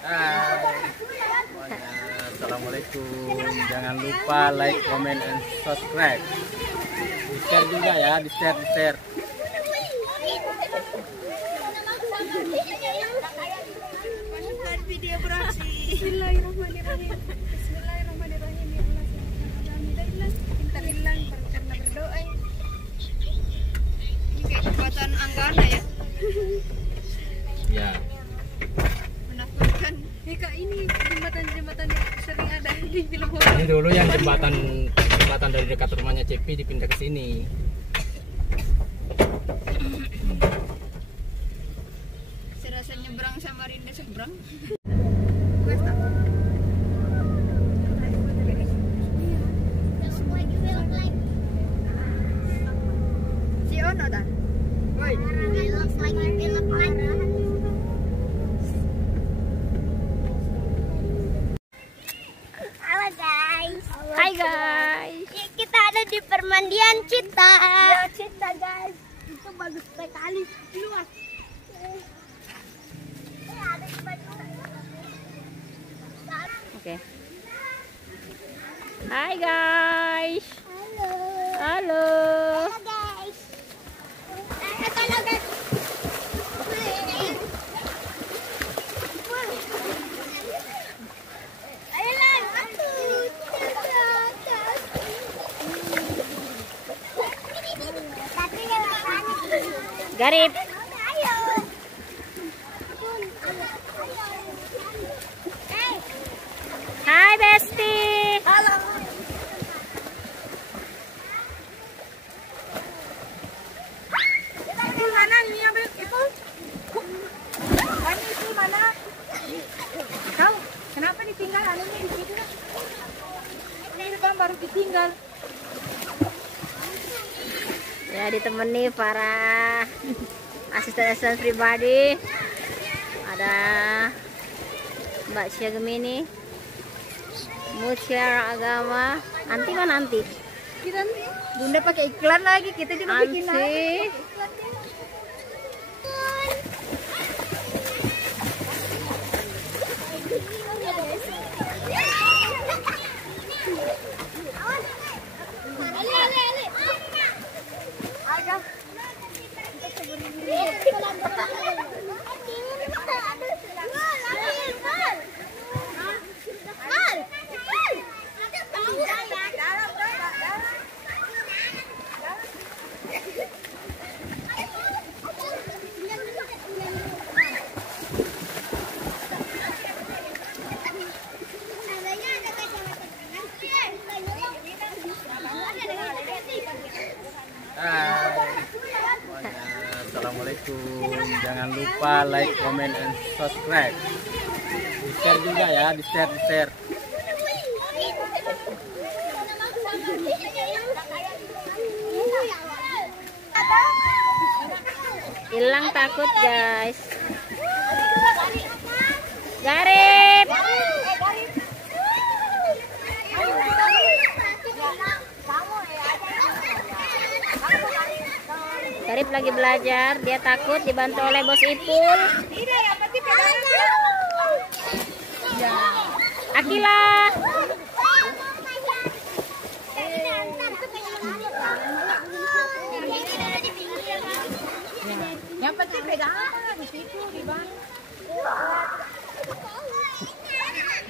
Hai semuanya, assalamualaikum. Jangan lupa like, comment, and subscribe. Di share juga ya, di share. Video beraksi. Bismillahirrahmanirrahim. Bismillahirrahmanirrahim. Ya Allah, alhamdulillah. Pintar hilang karena berdoa. Ini kayak kekuatan Anggana ya. Ya. Menakutkan. Kak, ini jembatan yang sering ada di film horor. Ini dulu yang jembatan dari dekat rumahnya Cepi dipindah ke sini. Serasa nyebrang Samarinda seberang. Si Ono dah. Woi. Halo guys. Hai guys. Kita ada di permandian Cinta. Ya, Cinta guys. Itu bagus sekali. Luas. Ada di Bandung. Oke. Hai guys. Halo. Halo. Halo guys. Halo guys. Ayolah, aku. Garip. Ayo. Hai Besti. Halo. Di mana ini Abel? Itu. Ini itu mana? Kau kenapa ditinggal anunya di situ? Ini kan baru ditinggal. Ya, ditemani para asisten pribadi. Ada Mbak Cia Gemini, Mutiara Agama. Anti mana Anti? Kita Bunda pakai iklan lagi, kita juga bikin Anti. iklan. Hai semuanya, assalamualaikum. Jangan lupa like, comment, and subscribe. Di share juga ya, di share. Hilang takut guys. Garip. Garip lagi belajar, dia takut dibantu oleh Bos Ipul. Akila. Yang penting pegangan di situ di bawah.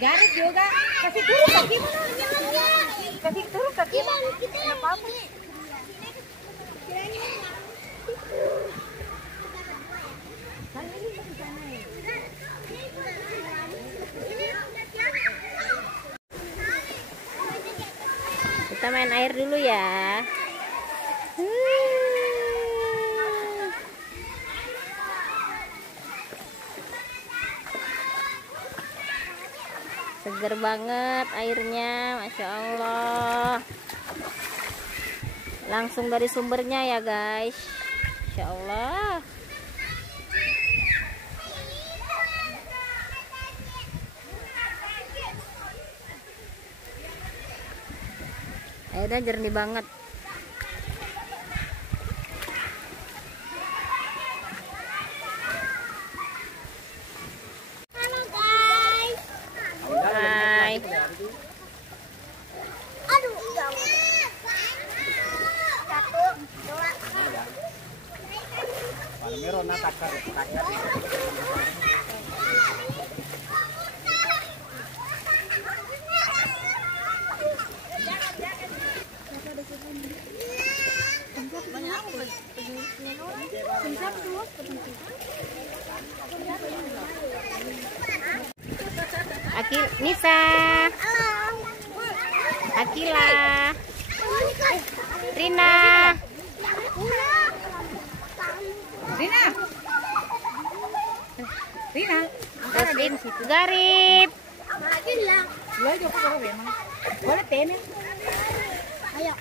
Garip juga. Kasih turun kaki mana? Kasih turun kaki mana? Enggak apa-apa. Kita main air dulu ya. Seger banget airnya, Masya Allah. Langsung dari sumbernya ya guys, Masya Allah. Airnya jernih banget. Halo guys. Nisa, Akila, Rina, Garip. Ayo.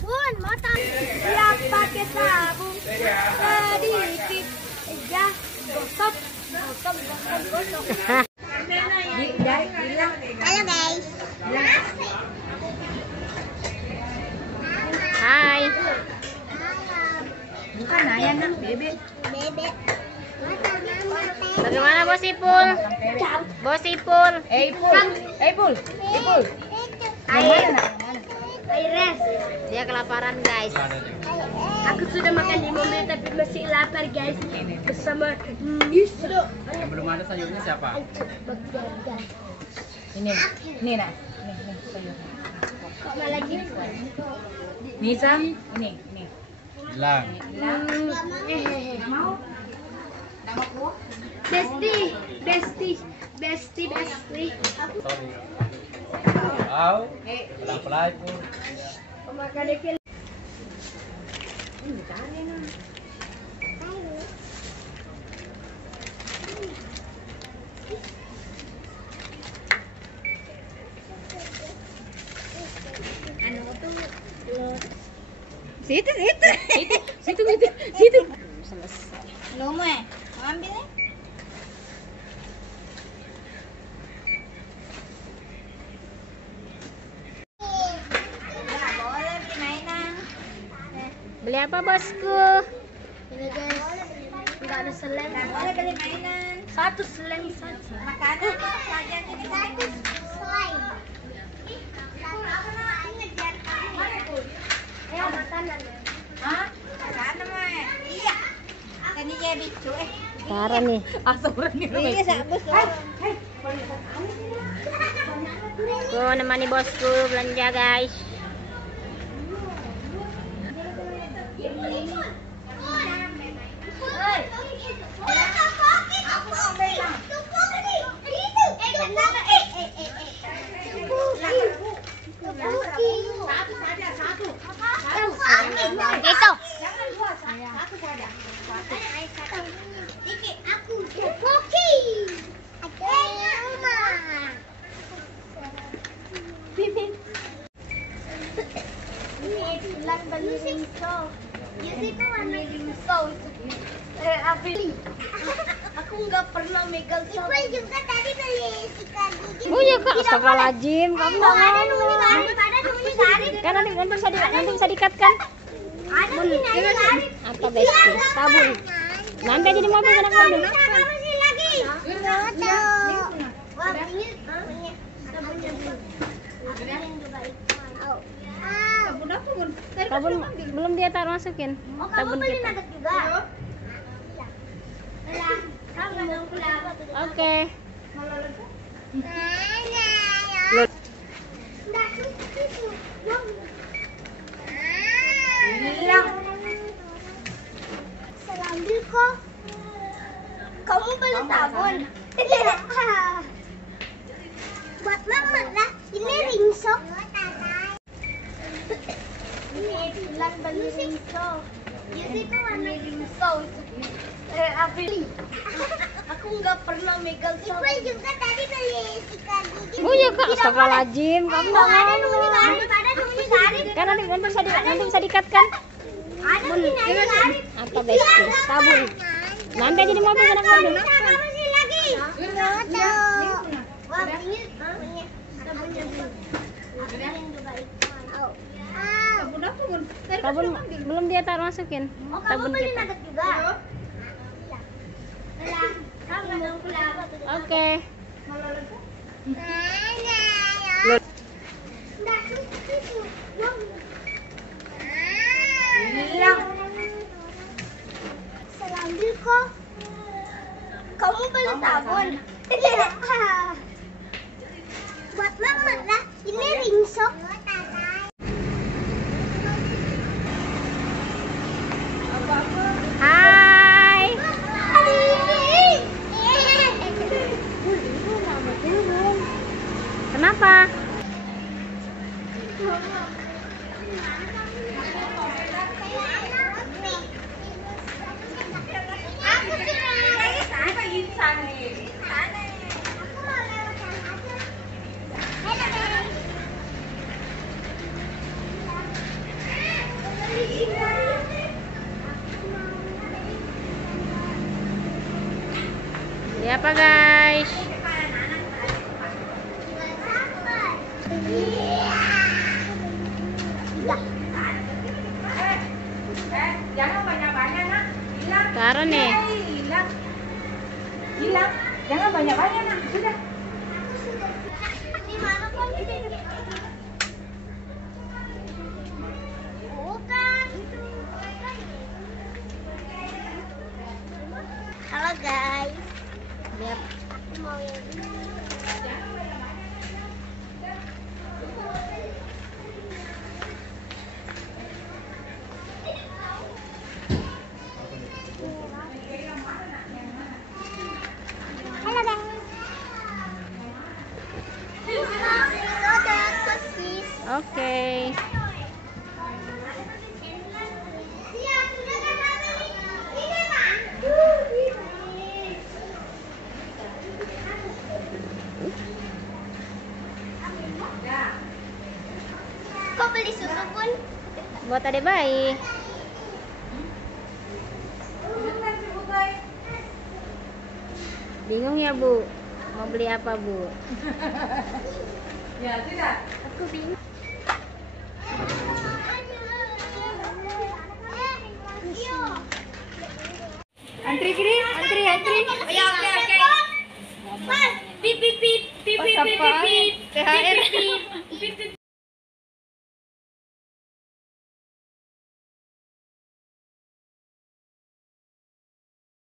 Bun, mata. Siap pakai sabun. Sedikit. Gosok. Halo guys. Hai. Bukan ayah nak bebek. Bagaimana Bos Ipul? Bos Ipul. Ipul. Aires. Dia kelaparan guys. Aku sudah makan di mobil tapi masih lapar guys. Bersama Nisa. Yang belum ada sayurnya siapa? Ini nak. Ini sayur. Kok malah gini? Nisa, ini. Bilang. Mau? Besti. Sorry. Wow. Pelan-pelan pun. Makan dikit. Situ. Selesai. Nomor, ambil nih. Boleh beli mainan. Beli apa bosku? Ini guys, nggak ada seleng. Boleh beli mainan. Satu seleng saja. Makanan apa saja jadi satu seleng. Makanan. Hah? Makanan mah. Iya. Tadi dia bicu Sekarang nih. Iya, sabus. Gue nemani bosku belanja guys. Itu. Aku nggak pernah megang sob. Ipul juga tadi beli sikat gigi. Oh iya kak, astagfirullahaladzim. Kamu nggak mau. Ada nunggu Sarip. Kan nanti bisa dikat kan? Ada nunggu Sarip. Apa besti? Sabun. Nanti aja di mobil anak mobil. Apa sih lagi? Nggak tahu. Wah, ini sabunnya belum. Sabun belum dia taruh masukin. Oh, kamu Sabun beli kita. nugget juga? Oke. Selambil kok. Kamu beli sabun? Buat mama lah. Ini ringsok. Ini Bulan beli ringsok. Jadi itu warna ringsok. Aku nggak pernah megang sabun. Ipul juga tadi beli sikat gigi. Oh iya kak, astagfirullahaladzim. Kamu nggak mau. Ada nunggu Sarip. Kan nanti bisa dikat kan? Ada nunggu Sarip. Apa besti? Sabun. Nanti aja di mobil anak mobil. Apa sih lagi? Nggak tahu. Wah, ini sabunnya belum. Sabun apa, Bun? Tadi kan Sabun sudah ambil. belum dia taruh masukin. Oh, kamu Sabun beli kita. nugget juga? Oke. Hilang. Selambil kok. Kamu beli sabun? Buat mama lah. Ini ringsok. Hai. Kenapa? Aku sudah lagi sana insan nih. Sana. Aku mau lewat sana aja. Beli apa guys? Jangan banyak-banyak, Nak. Hilang. Taruh nih. Hilang. Hilang. Jangan banyak-banyak, Nak. Sudah. Di mana kok ini? Bukan. Halo guys. Lihat. Aku mau yang ini. Halo guys. Ada sosis. Oke. Kok beli susu pun? Buat adek bayi. Bingung ya Bu? Mau beli apa Bu? Ya, sudah. Aku bingung. Antri kiri, antri. Oke. Mas, pip pip pip pip pip pip pip. THR.